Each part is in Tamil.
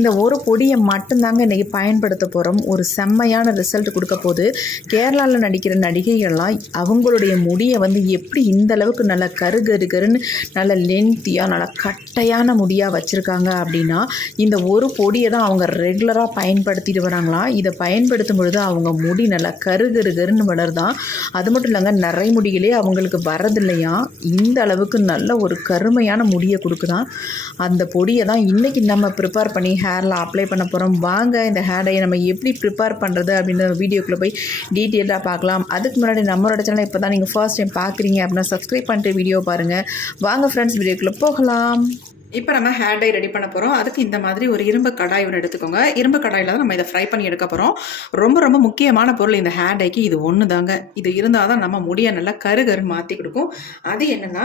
இந்த ஒரு பொடியை மட்டும்தாங்க இன்றைக்கி பயன்படுத்த போகிறோம். ஒரு செம்மையான ரிசல்ட் கொடுக்க போது. கேரளாவில் நடிக்கிற நடிகைகள்லாம் அவங்களுடைய முடியை வந்து எப்படி இந்த அளவுக்கு நல்லா கருன்னு நல்ல லென்த்தியாக நல்லா கட்டையான முடியாக வச்சுருக்காங்க அப்படின்னா இந்த ஒரு பொடியை தான் அவங்க ரெகுலராக பயன்படுத்திட்டு வராங்களாம். இதை பயன்படுத்தும் பொழுது அவங்க முடி நல்லா கருன்னு வளருதான். அது மட்டும் இல்லைங்க, நிறை முடிகளே அவங்களுக்கு வரதில்லையா. இந்த அளவுக்கு நல்ல ஒரு கருமையான முடியை கொடுக்குதான். அந்த பொடியை தான் இன்றைக்கி நம்ம ப்ரிப்பேர் பண்ணி ஹேரில் அப்ளை பண்ண போகிறோம். வாங்க இந்த ஹேர் டையை நம்ம எப்படி ப்ரிப்பேர் பண்ணுறது அப்படின்னு வீடியோக்குள்ளே போய் டீட்டெயிலாக பார்க்கலாம். அதுக்கு முன்னாடி நம்மளோட சேனலை இப்போ தான் நீங்கள் ஃபர்ஸ்ட் டைம் பார்க்குறீங்க அப்படின்னா சப்ஸ்கிரைப் பண்ணிட்டு வீடியோ பாருங்கள். வாங்க ஃப்ரெண்ட்ஸ், வீடியோக்குள்ளே போகலாம். இப்போ நம்ம ஹேர் டை ரெடி பண்ண போகிறோம். அதுக்கு இந்த மாதிரி ஒரு இரும்பு கடாய் ஒன்று எடுத்துக்கோங்க. இரும்பு கடாயில் தான் நம்ம இதை ஃப்ரை பண்ணி எடுக்க போகிறோம். ரொம்ப ரொம்ப முக்கியமான பொருள் இந்த ஹேர் டைக்கு இது ஒன்று தாங்க. இது இருந்தால் தான் நம்ம முடியை நல்லா கருன்னு மாற்றி கொடுக்கும். அது என்னென்னா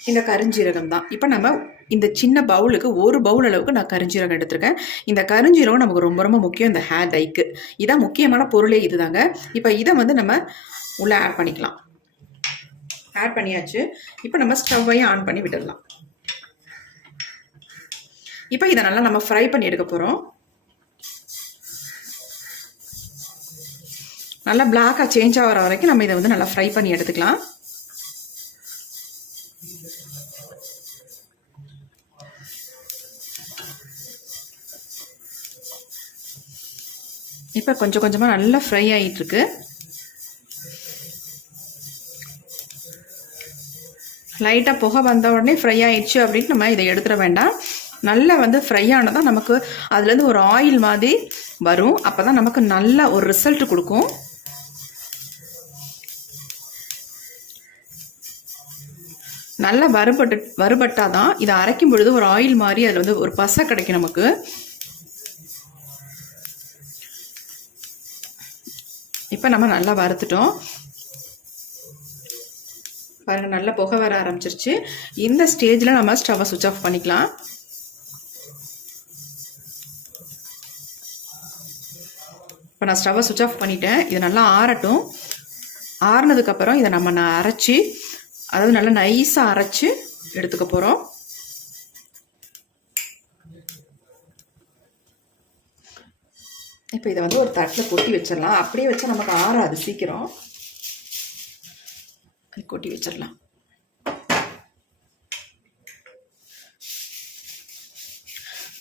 இந்த கருஞ்சீரகம் தான். இப்போ நம்ம இந்த சின்ன பவுலுக்கு ஒரு பவுல் அளவுக்கு நான் கருஞ்சீரகம் எடுத்திருக்கேன். இந்த கருஞ்சீரகம் நமக்கு ரொம்ப ரொம்ப முக்கியம் இந்த ஹேர் டைக்கு. இதான் முக்கியமான பொருளே இதுதாங்க. இப்போ இதை வந்து நம்ம உள்ளே ஆட் பண்ணிக்கலாம். ஆட் பண்ணியாச்சு. இப்போ நம்ம ஸ்டவ்வையும் ஆன் பண்ணி விட்டுடலாம். இப்போ இதை நல்லா நம்ம ஃப்ரை பண்ணி எடுக்க போகிறோம். நல்லா பிளாக்காக சேஞ்ச் ஆகிற வரைக்கும் நம்ம இதை வந்து நல்லா ஃப்ரை பண்ணி எடுத்துக்கலாம். இப்போ கொஞ்சம் கொஞ்சமாக நல்லா ஃப்ரை ஆகிட்டுருக்கு. லைட்டாக புகை வந்த உடனே ஃப்ரை ஆயிடுச்சு அப்படின்னு நம்ம இதை எடுத்துட வேண்டாம். நல்லா வந்து ஃப்ரை ஆனதான் நமக்கு அதுலேருந்து ஒரு ஆயில் மாதிரி வரும். அப்போ தான் நமக்கு நல்ல ஒரு ரிசல்ட் கொடுக்கும். நல்லா வறுபட்டால் தான் இதை அரைக்கும் பொழுது ஒரு ஆயில் மாதிரி அதில் வந்து ஒரு பசை கிடைக்கும் நமக்கு. இப்போ நம்ம நல்லா வறுத்துட்டோம் பாருங்கள். நல்லா புகை வர ஆரம்பிச்சிருச்சு. இந்த ஸ்டேஜில் நம்ம ஸ்டவ்வை சுவிட்ச் ஆஃப் பண்ணிக்கலாம். இப்போ நான் ஸ்டவ்வை சுவிட்ச் ஆஃப் பண்ணிட்டேன். இது நல்லா ஆறட்டும். ஆறுனதுக்கப்புறம் இதை நம்ம அரைச்சி, அதாவது நல்லா நைஸாக அரைச்சி எடுத்துக்க போகிறோம். இப்போ இதை வந்து ஒரு தட்டில் கொட்டி வச்சிடலாம். அப்படியே வச்சா நமக்கு ஆறாது சீக்கிரம். கொட்டி வச்சிடலாம்.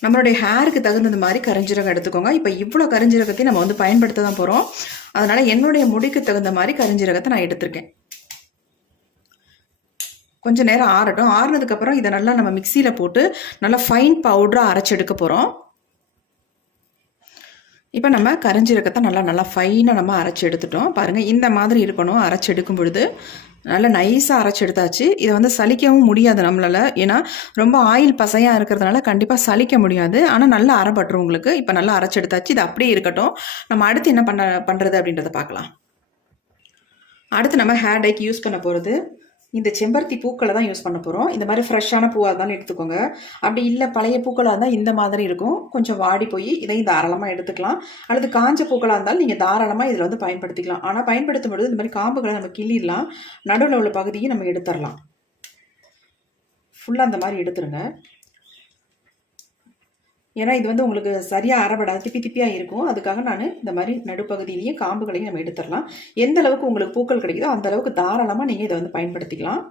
நம்மளுடைய ஹேருக்கு தகுந்தது மாதிரி கரிஞ்சீரகம் எடுத்துக்கோங்க. இப்போ இவ்வளோ கரிஞ்சீரகத்தையும் நம்ம வந்து பயன்படுத்த தான் போகிறோம். அதனால் என்னுடைய முடிக்கு தகுந்த மாதிரி கரிஞ்சீரகத்தை நான் எடுத்திருக்கேன். கொஞ்சம் நேரம் ஆறட்டும். ஆறுனதுக்கப்புறம் இதை நல்லா நம்ம மிக்சியில் போட்டு நல்லா ஃபைன் பவுடராக அரைச்சி எடுக்க போகிறோம். இப்போ நம்ம கரிஞ்சீரகத்தை நல்லா ஃபைனாக நம்ம அரைச்சி எடுத்துட்டோம். பாருங்கள், இந்த மாதிரி இருக்கணும். அரைச்சி எடுக்கும் பொழுது நல்லா நைஸாக அரைச்சி எடுத்தாச்சு. இதை வந்து சலிக்கவும் முடியாது நம்மளால். ஏன்னா ரொம்ப ஆயில் பசையாக இருக்கிறதுனால கண்டிப்பாக சலிக்க முடியாது. ஆனால் நல்லா அரைப்பட்டுரும் உங்களுக்கு. இப்போ நல்லா அரைச்சி எடுத்தாச்சு. இது அப்படியே இருக்கட்டும். நம்ம அடுத்து என்ன பண்ணுறது அப்படின்றத பார்க்கலாம். அடுத்து நம்ம ஹேர் டைக்கு யூஸ் பண்ண போகிறது இந்த செம்பருத்தி பூக்களை தான் யூஸ் பண்ண போகிறோம். இந்த மாதிரி ஃப்ரெஷ்ஷான பூவாக இருந்தாலும் எடுத்துக்கோங்க. அப்படி இல்லை பழைய பூக்களாக இருந்தால் இந்த மாதிரி இருக்கும், கொஞ்சம் வாடி போய் இதையும் தாராளமாக எடுத்துக்கலாம். அல்லது காஞ்ச பூக்களாக இருந்தாலும் நீங்கள் தாராளமாக இதில் வந்து பயன்படுத்திக்கலாம். ஆனால் பயன்படுத்தும் பொழுது இந்த மாதிரி காம்புகளை நம்ம கிள்ளிடலாம். நடுவில் உள்ள பகுதியை நம்ம எடுத்துடலாம். ஃபுல்லாக அந்த மாதிரி எடுத்துருங்க. ஏன்னா இது வந்து உங்களுக்கு சரியாக அரைபடாது, திப்பியாக இருக்கும். அதுக்காக நான் இந்த மாதிரி நடுப்பகுதியிலையும் காம்புகளையும் நம்ம எடுத்துடலாம். எந்த அளவுக்கு உங்களுக்கு பூக்கள் கிடைக்குதோ அந்த அளவுக்கு தாராளமாக நீங்கள் இதை வந்து பயன்படுத்திக்கலாம்.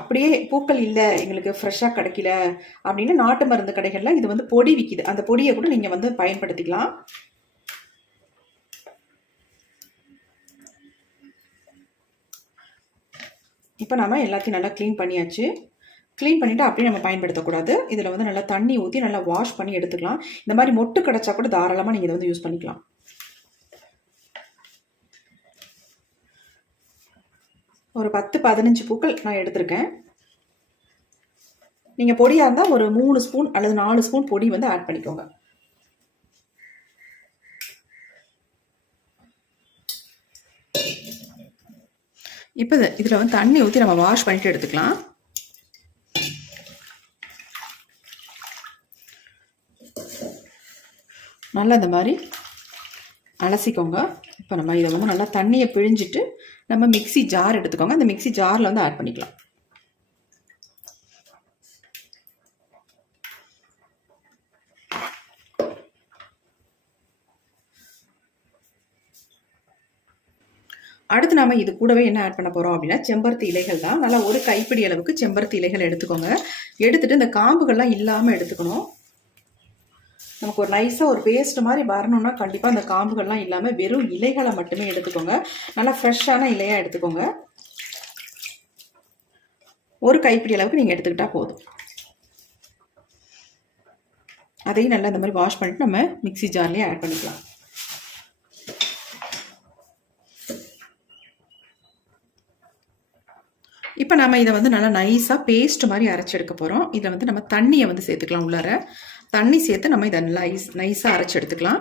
அப்படியே பூக்கள் இல்லை எங்களுக்கு ஃப்ரெஷ்ஷாக கிடைக்கல அப்படின்னு நாட்டு மருந்து கடைகளில் இது வந்து பொடி விற்கிது. அந்த பொடியை கூட நீங்கள் வந்து பயன்படுத்திக்கலாம். இப்போ நம்ம எல்லாத்தையும் நல்லா க்ளீன் பண்ணியாச்சு. க்ளீன் பண்ணிவிட்டு அப்படியே நம்ம பயன்படுத்தக்கூடாது. இதில் வந்து நல்லா தண்ணி ஊற்றி நல்லா வாஷ் பண்ணி எடுத்துக்கலாம். இந்த மாதிரி மொட்டு கிடச்சா கூட தாராளமாக நீங்கள் இதை வந்து யூஸ் பண்ணிக்கலாம். ஒரு 10-15 பூக்கள் நான் எடுத்திருக்கேன். நீங்கள் பொடியாக இருந்தால் ஒரு 3 ஸ்பூன் அல்லது 4 ஸ்பூன் பொடி வந்து ஆட் பண்ணிக்கோங்க. இப்போ இதில் வந்து தண்ணி ஊற்றி நம்ம வாஷ் பண்ணிட்டு எடுத்துக்கலாம். நல்லா இந்த மாதிரி அலசிக்கோங்க. இப்போ நம்ம இதை வந்து நல்லா தண்ணியை பிழிஞ்சிட்டு நம்ம மிக்ஸி ஜார் எடுத்துக்கோங்க. அந்த மிக்ஸி ஜாரில் வந்து ஆட் பண்ணிக்கலாம். அடுத்து நாம இது கூடவே என்ன ஆட் பண்ண போகிறோம் அப்படின்னா செம்பருத்தி இலைகள் தான். நல்லா ஒரு கைப்பிடி அளவுக்கு செம்பருத்தி இலைகள் எடுத்துக்கோங்க. எடுத்துகிட்டு இந்த காம்புகள்லாம் இல்லாமல் எடுத்துக்கணும். நமக்கு ஒரு நைஸாக ஒரு பேஸ்ட் மாதிரி வரணும்னா கண்டிப்பாக அந்த காம்புகள்லாம் இல்லாமல் வெறும் இலைகளை மட்டுமே எடுத்துக்கோங்க. நல்லா ஃப்ரெஷ்ஷான இலையாக எடுத்துக்கோங்க. ஒரு கைப்பிடி அளவுக்கு நீங்கள் எடுத்துக்கிட்டால் போதும். அதையும் நல்லா இந்த மாதிரி வாஷ் பண்ணிவிட்டு நம்ம மிக்ஸி ஜார்லேயே ஆட் பண்ணிக்கலாம். இப்போ நம்ம இதை வந்து நல்லா நைஸாக பேஸ்ட் மாதிரி அரைச்சி எடுக்க போகிறோம். இதில் வந்து நம்ம தண்ணியை வந்து சேர்த்துக்கலாம். உள்ளார தண்ணி சேர்த்து நம்ம இதை நைஸாக அரைச்சி எடுத்துக்கலாம்.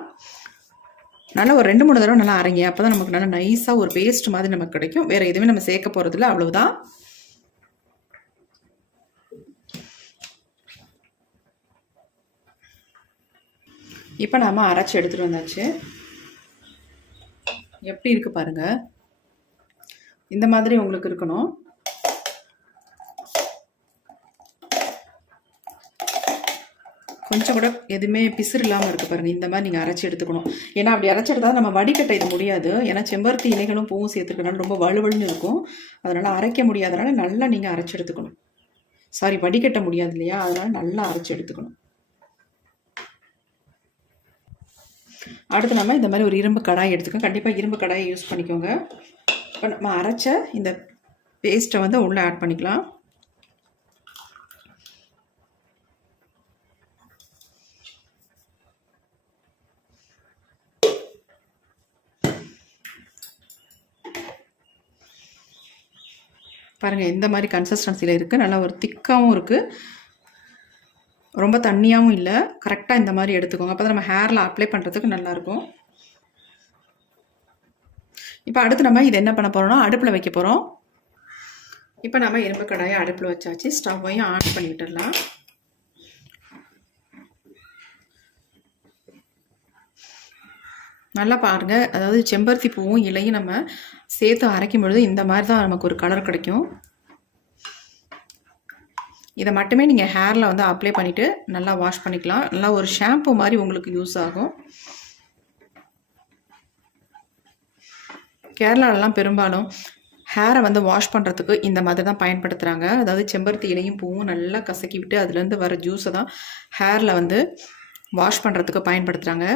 நல்லா ஒரு 2-3 தடவை நல்லா அரைங்க. அப்போ தான் நமக்கு நல்லா நைஸாக ஒரு பேஸ்ட் மாதிரி நமக்கு கிடைக்கும். வேறு எதுவுமே நம்ம சேர்க்க போகிறதில்ல, அவ்வளவுதான். இப்போ நாம் அரைச்சி எடுத்துகிட்டு வந்தாச்சு. எப்படி இருக்குது பாருங்கள். இந்த மாதிரி உங்களுக்கு இருக்கணும். கொஞ்சம் கூட எதுவுமே பிசுறு இல்லாமல் இருக்குது பாருங்கள். இந்த மாதிரி நீங்கள் அரைச்சி எடுத்துக்கணும். ஏன்னா அப்படி அரைச்சி எடுத்தால் நம்ம வடிகட்ட இது முடியாது. ஏன்னா செம்பருத்தி இலைகளும் பூவும் சேர்த்துக்கனால ரொம்ப வலுவலுன்னு இருக்கும். அதனால் அரைக்க முடியாதனால நல்லா நீங்கள் அரைச்சி எடுத்துக்கணும். சாரி, வடிகட்ட முடியாது இல்லையா, அதனால் நல்லா அரைச்சி எடுத்துக்கணும். அடுத்து நம்ம இந்த மாதிரி ஒரு இரும்பு கடாய் எடுத்துக்கோங்க. கண்டிப்பாக இரும்பு கடாயை யூஸ் பண்ணிக்கோங்க. இப்போ நம்ம அரைச்ச இந்த பேஸ்ட்டை வந்து உள்ளே ஆட் பண்ணிக்கலாம். பாருங்கள், இந்த மாதிரி கன்சிஸ்டன்சியில் இருக்குது. நல்லா ஒரு திக்காகவும் இருக்குது, ரொம்ப தண்ணியாகவும் இல்லை. கரெக்டாக இந்த மாதிரி எடுத்துக்கோங்க. அப்போ தான் நம்ம ஹேரில் அப்ளை பண்ணுறதுக்கு நல்லாயிருக்கும். இப்போ அடுத்து நம்ம இது என்ன பண்ண போகிறோம்னா அடுப்பில் வைக்க போகிறோம். இப்போ நம்ம இரும்பு கடாயை அடுப்பில் வச்சாச்சு. ஸ்டவ்வையும் ஆன் பண்ணிவிட்டுடலாம். நல்லா பாருங்கள். அதாவது செம்பருத்தி பூவும் இலையும் நம்ம சேர்த்து அரைக்கும் பொழுது இந்த மாதிரி தான் நமக்கு ஒரு கலர் கிடைக்கும். இதை மட்டுமே நீங்கள் ஹேரில் வந்து அப்ளை பண்ணிவிட்டு நல்லா வாஷ் பண்ணிக்கலாம். நல்லா ஒரு ஷாம்பு மாதிரி உங்களுக்கு யூஸ் ஆகும். கேரளாலெலாம் பெரும்பாலும் ஹேரை வந்து வாஷ் பண்ணுறதுக்கு இந்த மாதிரி தான் பயன்படுத்துகிறாங்க. அதாவது செம்பருத்தி இலையும் பூவும் நல்லா கசக்கி விட்டு அதுலேருந்து வர ஜூஸை தான் ஹேரில் வந்து வாஷ் பண்ணுறதுக்கு பயன்படுத்துகிறாங்க.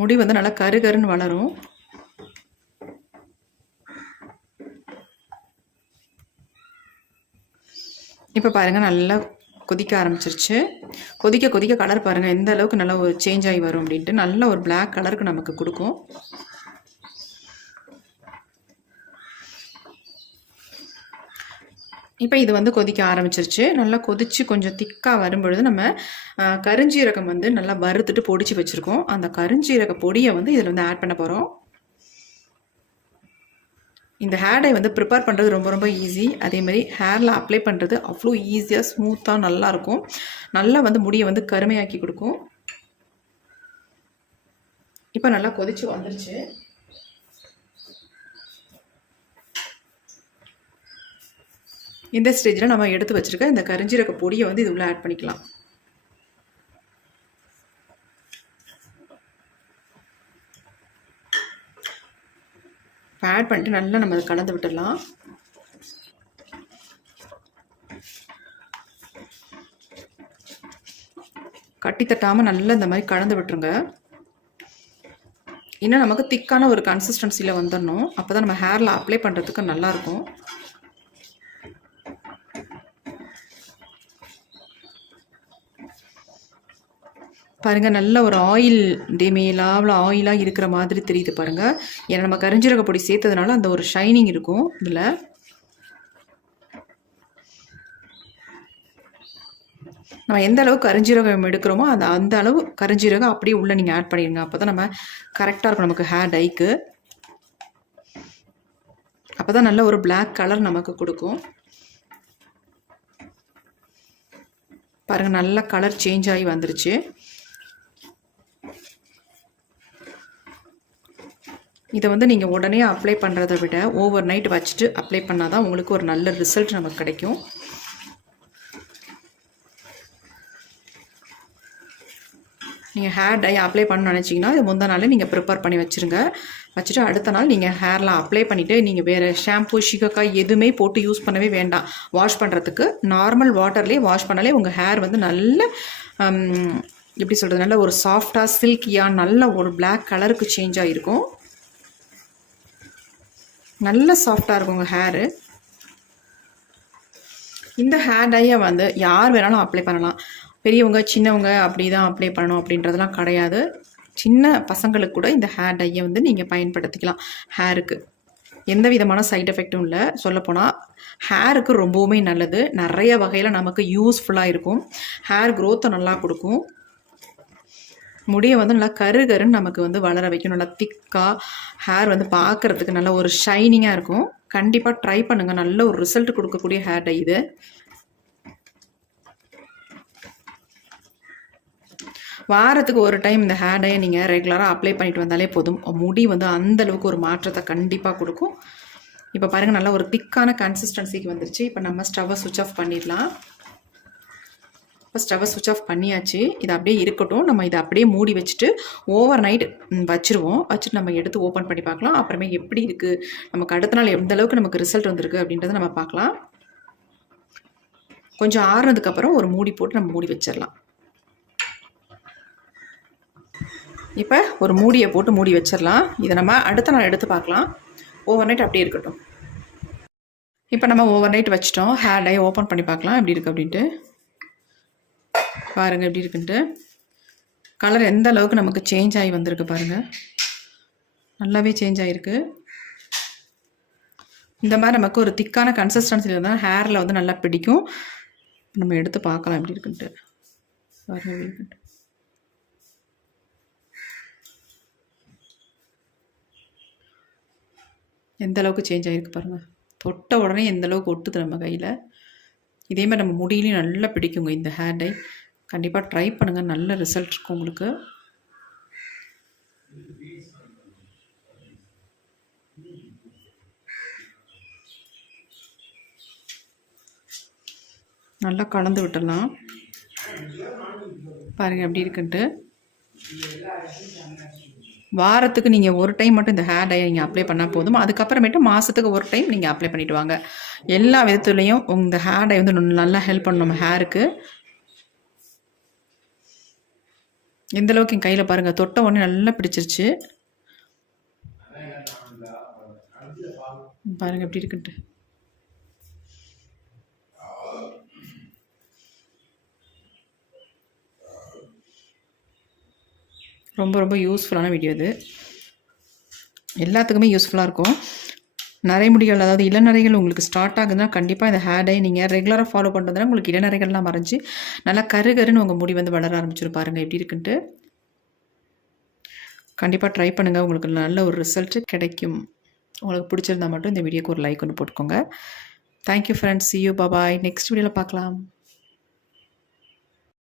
முடி வந்து நல்லா கருகருன்னு வளரும். இப்போ பாருங்கள், நல்லா கொதிக்க ஆரம்பிச்சிருச்சு. கொதிக்க கொதிக்க கலர் பாருங்கள் எந்த அளவுக்கு நல்லா ஒரு சேஞ்ச் ஆகி வரும் அப்படின்ட்டு. நல்ல ஒரு பிளாக் கலருக்கு நமக்கு கொடுக்கும். இப்போ இது வந்து கொதிக்க ஆரம்பிச்சிருச்சு. நல்லா கொதித்து கொஞ்சம் திக்காக வரும்பொழுது நம்ம கருஞ்சீரகம் வந்து நல்லா வறுத்துட்டு பொடிச்சு வச்சுருக்கோம். அந்த கருஞ்சீரக பொடியை வந்து இதில் வந்து ஆட் பண்ண போகிறோம். இந்த ஹேர் டை வந்து ப்ரிப்பேர் பண்ணுறது ரொம்ப ரொம்ப ஈஸி. அதேமாதிரி ஹேரில் அப்ளை பண்ணுறது அவ்வளோ ஈஸியாக ஸ்மூத்தாக நல்லாயிருக்கும். நல்லா வந்து முடியை வந்து கருமையாக்கி கொடுக்கும். இப்போ நல்லா கொதிச்சு வந்துருச்சு. இந்த ஸ்டேஜில் நம்ம எடுத்து வச்சுருக்க இந்த கருஞ்சீரக பொடியை வந்து இது உள்ள ஆட் பண்ணிக்கலாம். ஆட் பண்ணிட்டு நல்லா நம்ம அதை கலந்து விட்டுடலாம். கட்டி தட்டாமல் நல்லா இந்த மாதிரி கலந்து விட்டுருங்க. இன்னும் நமக்கு திக்கான ஒரு கன்சிஸ்டன்சியில் வந்துடணும். அப்போ தான் நம்ம ஹேரில் அப்ளை பண்ணுறதுக்கு நல்லாயிருக்கும். பாருங்கள், நல்ல ஒரு ஆயில் மேலாவில் ஆயிலாக இருக்கிற மாதிரி தெரியுது பாருங்கள். ஏன்னா நம்ம கரிஞ்சீரக பொடி சேர்த்ததுனால அந்த ஒரு ஷைனிங் இருக்கும் இதில். நம்ம எந்த அளவு கரிஞ்சீரகம் எடுக்கிறோமோ அந்த அளவு கரிஞ்சீரகம் அப்படியே உள்ளே நீங்கள் ஆட் பண்ணிடுங்க. அப்போ தான் நம்ம கரெக்டாக இருக்கும் நமக்கு ஹேர் டைக்கு. அப்போ தான் நல்ல ஒரு பிளாக் கலர் நமக்கு கொடுக்கும். பாருங்கள், நல்ல கலர் சேஞ்ச் ஆகி வந்துருச்சு. இதை வந்து நீங்கள் உடனே அப்ளை பண்ணுறதை விட ஓவர் நைட் வச்சுட்டு அப்ளை பண்ணால் தான் உங்களுக்கு ஒரு நல்ல ரிசல்ட் நமக்கு கிடைக்கும். நீங்கள் ஹேர் டை அப்ளை பண்ணணும்னு நினச்சிங்கன்னா இது முந்தா நாளே நீங்கள் ப்ரிப்பேர் பண்ணி வச்சுருங்க. வச்சுட்டு அடுத்த நாள் நீங்கள் ஹேரில் அப்ளை பண்ணிவிட்டு நீங்கள் வேறு ஷாம்பு ஷிகக்காய் எதுவுமே போட்டு யூஸ் பண்ணவே வேண்டாம். வாஷ் பண்ணுறதுக்கு நார்மல் வாட்டர்லேயே வாஷ் பண்ணாலே உங்கள் ஹேர் வந்து நல்ல எப்படி சொல்கிறது, நல்ல ஒரு சாஃப்டாக சில்கியாக நல்ல ஒரு பிளாக் கலருக்கு சேஞ்ச் ஆகிருக்கும். நல்ல சாஃப்டாக இருக்கும் உங்கள் ஹேரு. இந்த ஹேர் டையை வந்து யார் வேணாலும் அப்ளை பண்ணலாம். பெரியவங்க சின்னவங்க அப்படி தான் அப்ளை பண்ணணும் அப்படின்றதெல்லாம் கிடையாது. சின்ன பசங்களுக்கு கூட இந்த ஹேர் டையை வந்து நீங்கள் பயன்படுத்திக்கலாம். ஹேருக்கு எந்த விதமான சைட் எஃபெக்டும் இல்லை. சொல்லப்போனால் ஹேருக்கு ரொம்பவுமே நல்லது. நிறைய வகையில் நமக்கு யூஸ்ஃபுல்லாக இருக்கும். ஹேர் க்ரோத்தை நல்லா கொடுக்கும். முடியை வந்து நல்லா கருன்னு நமக்கு வந்து வளர வைக்கும். நல்லா திக்காக ஹேர் வந்து பார்க்குறதுக்கு நல்ல ஒரு ஷைனிங்காக இருக்கும். கண்டிப்பாக ட்ரை பண்ணுங்கள். நல்ல ஒரு ரிசல்ட் கொடுக்கக்கூடிய ஹேர் டை இது. வாரத்துக்கு ஒரு டைம் இந்த ஹேர் டையை நீங்கள் ரெகுலராக அப்ளை பண்ணிட்டு வந்தாலே போதும். முடி வந்து அந்தளவுக்கு ஒரு மாற்றத்தை கண்டிப்பாக கொடுக்கும். இப்போ பாருங்கள், நல்லா ஒரு திக்கான கன்சிஸ்டன்சிக்கு வந்துருச்சு. இப்போ நம்ம ஸ்டவ்வை சுவிட்ச் ஆஃப் பண்ணிடலாம். இப்போ ஸ்டவ்வை சுவிட்ச் ஆஃப் பண்ணியாச்சு. இது அப்படியே இருக்கட்டும். நம்ம இதை அப்படியே மூடி வச்சுட்டு ஓவர் நைட் வச்சுருவோம். வச்சுட்டு நம்ம எடுத்து ஓப்பன் பண்ணி பார்க்கலாம். அப்புறமே எப்படி இருக்குது, நமக்கு அடுத்த நாள் எந்த அளவுக்கு நமக்கு ரிசல்ட் வந்திருக்கு அப்படின்றத நம்ம பார்க்கலாம். கொஞ்சம் ஆறுனதுக்கப்புறம் ஒரு மூடி போட்டு நம்ம மூடி வச்சிடலாம். இப்போ ஒரு மூடியை போட்டு மூடி வச்சிடலாம். இதை நம்ம அடுத்த நாள் எடுத்து பார்க்கலாம். ஓவர் நைட் அப்படியே இருக்கட்டும். இப்போ நம்ம ஓவர் நைட் வச்சிட்டோம். ஹேர் டை ஓப்பன் பண்ணி பார்க்கலாம் எப்படி இருக்குது அப்படின்ட்டு. பாருங்கள் எப்படி இருக்குன்ட்டு. கலர் எந்த அளவுக்கு நமக்கு சேஞ்ச் ஆகி வந்திருக்கு பாருங்கள். நல்லாவே சேஞ்ச் ஆகிருக்கு. இந்த மாதிரி நமக்கு ஒரு திக்கான கன்சிஸ்டன்சியில் இருந்தால் ஹேரில் வந்து நல்லா பிடிக்கும். நம்ம எடுத்து பார்க்கலாம் எப்படி இருக்குன்ட்டு. பாருங்கள் எப்படி இருக்குன்ட்டு. எந்த அளவுக்கு சேஞ்ச் ஆகிருக்கு பாருங்கள். தொட்ட உடனே எந்த அளவுக்கு ஒட்டுது நம்ம கையில். இதேமாதிரி நம்ம முடியிலையும் நல்லா பிடிக்குங்க இந்த ஹேர் டை. கண்டிப்பாக ட்ரை பண்ணுங்கள். நல்ல ரிசல்ட் இருக்கும் உங்களுக்கு. நல்லா கலந்து விட்டுடலாம். பாருங்கள் எப்படி இருக்குன்ட்டு. வாரத்துக்கு நீங்கள் ஒரு டைம் மட்டும் இந்த ஹேர் டையை நீங்கள் அப்ளை பண்ணால் போதும். அதுக்கப்புறமேட்டு மாதத்துக்கு ஒரு டைம் நீங்கள் அப்ளை பண்ணிவிட்டு வாங்க. எல்லா விதத்துலேயும் இந்த ஹேர் டை வந்து நல்லா ஹெல்ப் பண்ணும் நம்ம ஹேருக்கு. எந்தளவுக்கு என் கையில் பாருங்கள், தொட்ட உடனே நல்லா பிடிச்சிருச்சு. பாருங்கள் எப்படி இருக்குன்ட்டு. ரொம்ப ரொம்ப யூஸ்ஃபுல்லான வீடியோ இது. எல்லாத்துக்குமே யூஸ்ஃபுல்லாக இருக்கும். நரைமுடிகள், அதாவது இளநரைகள் உங்களுக்கு ஸ்டார்ட் ஆகுதுன்னா கண்டிப்பாக இந்த ஹேர் டை நீங்கள் ரெகுலராக ஃபாலோ பண்ணுறதுனா உங்களுக்கு இளநரைகள்லாம் மறைஞ்சி நல்லா கருன்னு உங்கள் முடி வந்து வளர ஆரம்பிச்சிடும். பாருங்கள் எப்படி இருக்குன்ட்டு. கண்டிப்பாக ட்ரை பண்ணுங்கள். உங்களுக்கு நல்ல ஒரு ரிசல்ட்டு கிடைக்கும். உங்களுக்கு பிடிச்சிருந்தா மட்டும் இந்த வீடியோக்கு ஒரு லைக் ஒன்று போட்டுக்கோங்க. Thank you friends. see you. bye bye. Next வீடியோவில் பார்க்கலாம்.